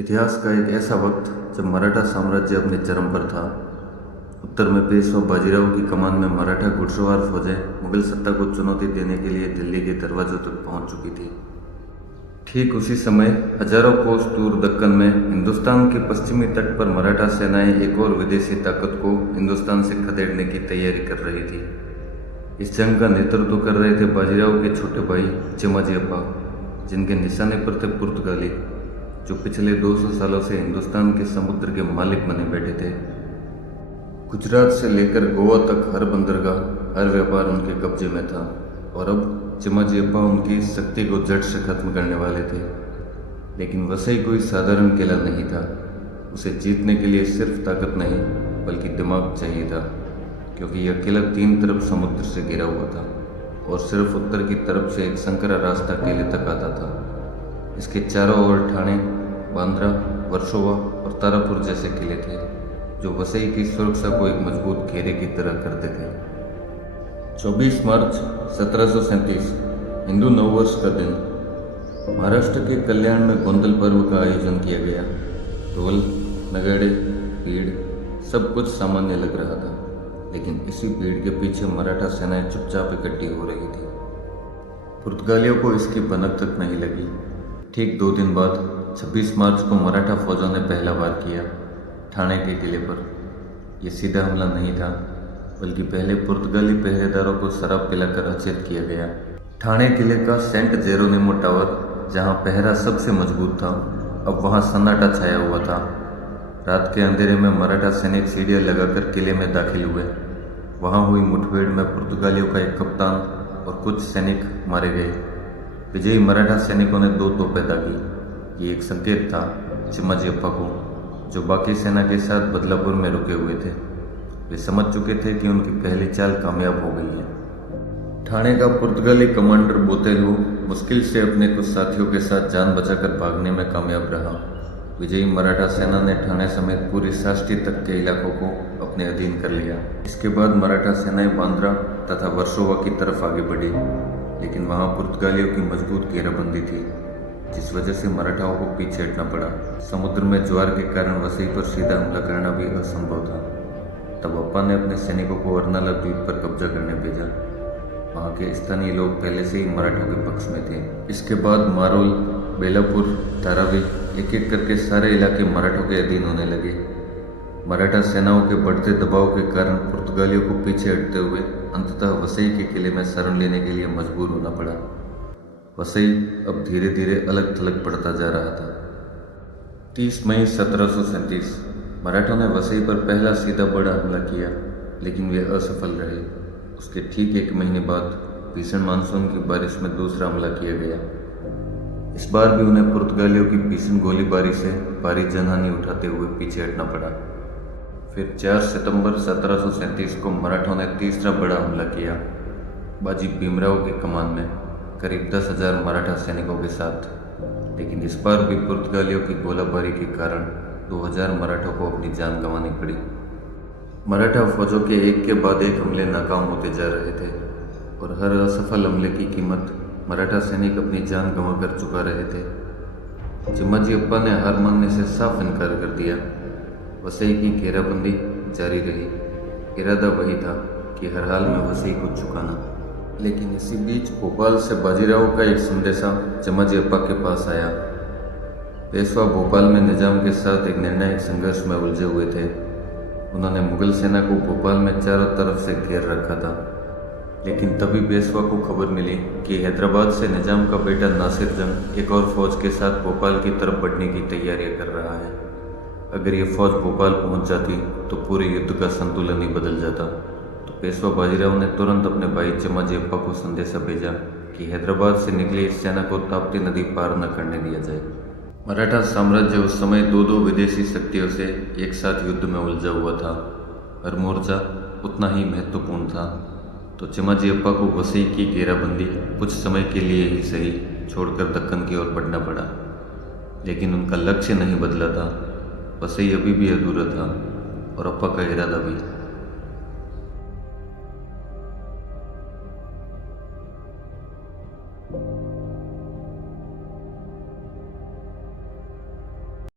इतिहास का एक ऐसा वक्त जब मराठा साम्राज्य अपने चरम पर था। उत्तर में पेशवा बाजीराव की कमान में मराठा घुड़सवार फौजें मुगल सत्ता को चुनौती देने के लिए दिल्ली के दरवाजों तक पहुंच चुकी थी। ठीक उसी समय हजारों कोस दूर दक्कन में हिंदुस्तान के पश्चिमी तट पर मराठा सेनाएं एक और विदेशी ताकत को हिंदुस्तान से खदेड़ने की तैयारी कर रही थी। इस जंग का नेतृत्व कर रहे थे बाजीराव के छोटे भाई चिमाजी अप्पा, जिनके निशाने पर थे पुर्तगाली, जो पिछले 200 सालों से हिंदुस्तान के समुद्र के मालिक बने बैठे थे। गुजरात से लेकर गोवा तक हर बंदरगाह, हर व्यापार उनके कब्जे में था और अब चिमाजी अप्पा उनकी इस शक्ति को जड़ से खत्म करने वाले थे। लेकिन वसई कोई साधारण किला नहीं था। उसे जीतने के लिए सिर्फ ताकत नहीं बल्कि दिमाग चाहिए था, क्योंकि यह किला 3 तरफ समुद्र से घिरा हुआ था और सिर्फ उत्तर की तरफ से एक संकरा रास्ता किले तक आता था। इसके चारों ओर ठाणे, बांद्रा, वर्सोवा और तारापुर जैसे किले थे, जो वसई की सुरक्षा को एक मजबूत घेरे की तरह करते थे। 24 मार्च 1737 हिंदू नववर्ष का दिन। महाराष्ट्र के कल्याण में गोंदल पर्व का आयोजन किया गया। ढोल, नगाड़े, भीड़ सब कुछ सामान्य लग रहा था, लेकिन इसी भीड़ के पीछे मराठा सेनाएं चुपचाप इकट्ठी हो रही थी। पुर्तगालियों को इसकी भनक तक नहीं लगी। ठीक 2 दिन बाद 26 मार्च को मराठा फौजों ने पहला वार किया ठाणे के किले पर। यह सीधा हमला नहीं था, बल्कि पहले पुर्तगाली पहरेदारों को शराब पिलाकर अचेत किया गया। ठाणे किले का सेंट जेरोनिमो टावर, जहां पहरा सबसे मजबूत था, अब वहां सन्नाटा छाया हुआ था। रात के अंधेरे में मराठा सैनिक सीढ़ियां लगाकर किले में दाखिल हुए। वहां हुई मुठभेड़ में पुर्तगालियों का एक कप्तान और कुछ सैनिक मारे गए। विजयी मराठा सैनिकों ने 2 तोपें दागी। ये एक संकेत था चिमाजी अप्पा को, जो बाकी सेना के साथ बदलापुर में रुके हुए थे। वे समझ चुके थे कि उनकी पहली चाल कामयाब हो गई है। ठाणे का पुर्तगाली कमांडर बोतेलू मुश्किल से अपने कुछ साथियों के साथ जान बचाकर भागने में कामयाब रहा। विजयी मराठा सेना ने ठाणे समेत पूरी साष्टी तक के इलाकों को अपने अधीन कर लिया। इसके बाद मराठा सेनाएं बांद्रा तथा वर्सोवा की तरफ आगे बढ़ी, लेकिन वहां पुर्तगालियों की मजबूत घेराबंदी थी, जिस वजह से मराठाओं को पीछे हटना पड़ा। समुद्र में ज्वार के कारण वसई पर सीधा हमला करना भी असंभव था। तब अप्पा ने अपने सैनिकों को अर्नाला द्वीप पर कब्जा करने भेजा। वहाँ के स्थानीय लोग पहले से ही मराठों के पक्ष में थे। इसके बाद मारोल, बेलापुर, धारावी एक एक करके सारे इलाके मराठों के अधीन होने लगे। मराठा सेनाओं के बढ़ते दबाव के कारण पुर्तगालियों को पीछे हटते हुए अंततः वसई के किले में शरण लेने के लिए मजबूर होना पड़ा। वसई अब धीरे धीरे अलग थलग पड़ता जा रहा था। 30 मई 1737 मराठों ने वसई पर पहला सीधा बड़ा हमला किया, लेकिन वे असफल रहे। उसके ठीक 1 महीने बाद भीषण मानसून की बारिश में दूसरा हमला किया गया। इस बार भी उन्हें पुर्तगालियों की भीषण गोलीबारी से भारी जनहानि उठाते हुए पीछे हटना पड़ा। फिर 4 सितंबर 1737 को मराठों ने तीसरा बड़ा हमला किया, बाजी भीमराव की कमान में, करीब 10,000 मराठा सैनिकों के साथ। लेकिन इस बार भी पुर्तगालियों की गोलाबारी के कारण 2000 मराठों को अपनी जान गंवानी पड़ी। मराठा फौजों के एक के बाद एक हमले नाकाम होते जा रहे थे और हर असफल हमले की कीमत मराठा सैनिक अपनी जान गंवा कर चुका रहे थे। चिमाजी अप्पा ने हार मानने से साफ इनकार कर दिया। वसई की घेराबंदी जारी रही। इरादा वही था कि हर हाल में वसई को चुकाना। लेकिन इसी बीच भोपाल से बाजीराव का एक संदेशा चिमाजी अप्पा के पास आया। पेशवा भोपाल में निजाम के साथ एक निर्णायक संघर्ष में उलझे हुए थे। उन्होंने मुगल सेना को भोपाल में चारों तरफ से घेर रखा था। लेकिन तभी पेशवा को खबर मिली कि हैदराबाद से निजाम का बेटा नासिर जंग एक और फौज के साथ भोपाल की तरफ बढ़ने की तैयारियां कर रहा है। अगर ये फौज भोपाल पहुंच जाती तो पूरे युद्ध का संतुलन ही बदल जाता। तो पेशवा बाजीराव ने तुरंत अपने भाई चिमाजी अप्पा को संदेशा भेजा कि हैदराबाद से निकली इस सेना को ताप्ती नदी पार न करने दिया जाए। मराठा साम्राज्य उस समय 2 विदेशी शक्तियों से एक साथ युद्ध में उलझा हुआ था। हर मोर्चा उतना ही महत्वपूर्ण था। तो चिमाजी अप्पा को वसई की घेराबंदी कुछ समय के लिए ही सही छोड़कर दक्कन की ओर बढ़ना पड़ा। लेकिन उनका लक्ष्य नहीं बदला था। वसई अभी भी अधूरा था और अप्पा का इरादा भी।